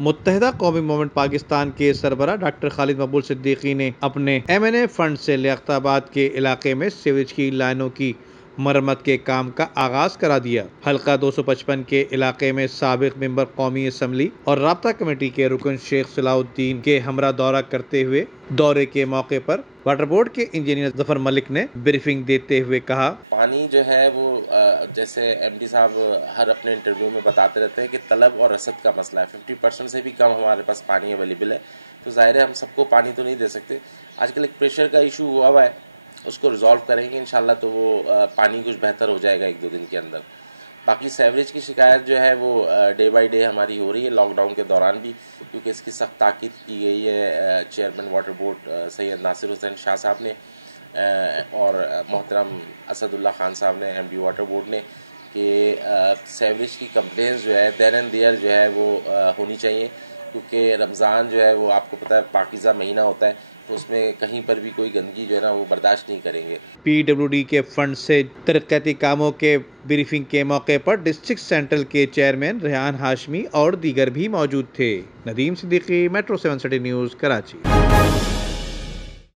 मुत्तहिदा कौमी मूवमेंट पाकिस्तान के सरबराह डॉक्टर खालिद मकबूल सिद्दीकी ने अपने MNA फंड से लियाकताबाद के इलाके में सीवरेज की लाइनों की मरम्मत के काम का आगाज करा दिया। हल्का 255 के इलाके में साबिक मेंबर कौमी असम्बली और राब्ता कमेटी के रुकन शेख सलाउद्दीन के हमरा दौरा करते हुए दौरे के मौके पर वाटर बोर्ड के इंजीनियर जफर मलिक ने ब्रीफिंग देते हुए कहा, पानी जो है वो जैसे MD साहब हर अपने इंटरव्यू में बताते रहते हैं कि तलब और रसद का मसला है। 50% से भी कम हमारे पास पानी अवेलेबल है, तो जाहिर है हम सबको पानी तो नहीं दे सकते। आजकल एक प्रेशर का इशू हुआ है, उसको रिजॉल्व करेंगे इंशाल्लाह, तो वो पानी कुछ बेहतर हो जाएगा 1-2 दिन के अंदर। बाकी सीवरेज की शिकायत जो है वो डे बाय डे हमारी हो रही है, लॉकडाउन के दौरान भी, क्योंकि इसकी सख्त ताकीद की गई है chairman water board Syed Nasir Hussain Shah साहब ने और मोहतरम असदुल्ला खान साहब ने MD वाटर बोर्ड ने, कि सीवरेज की कंप्लेंट्स जो है देन एंड देयर जो है वो होनी चाहिए, क्योंकि रमज़ान जो है वो आपको पता है पाकीज़ा महीना होता है, तो उसमें कहीं पर भी कोई गंदगी जो है ना वो बर्दाश्त नहीं करेंगे। PWD के फंड से तरक्याती कामों के ब्रीफिंग के मौके पर डिस्ट्रिक्ट सेंट्रल के चेयरमैन रेहान हाशमी और दीगर भी मौजूद थे। Nadeem Siddiqui, Metro 7 city news, Karachi.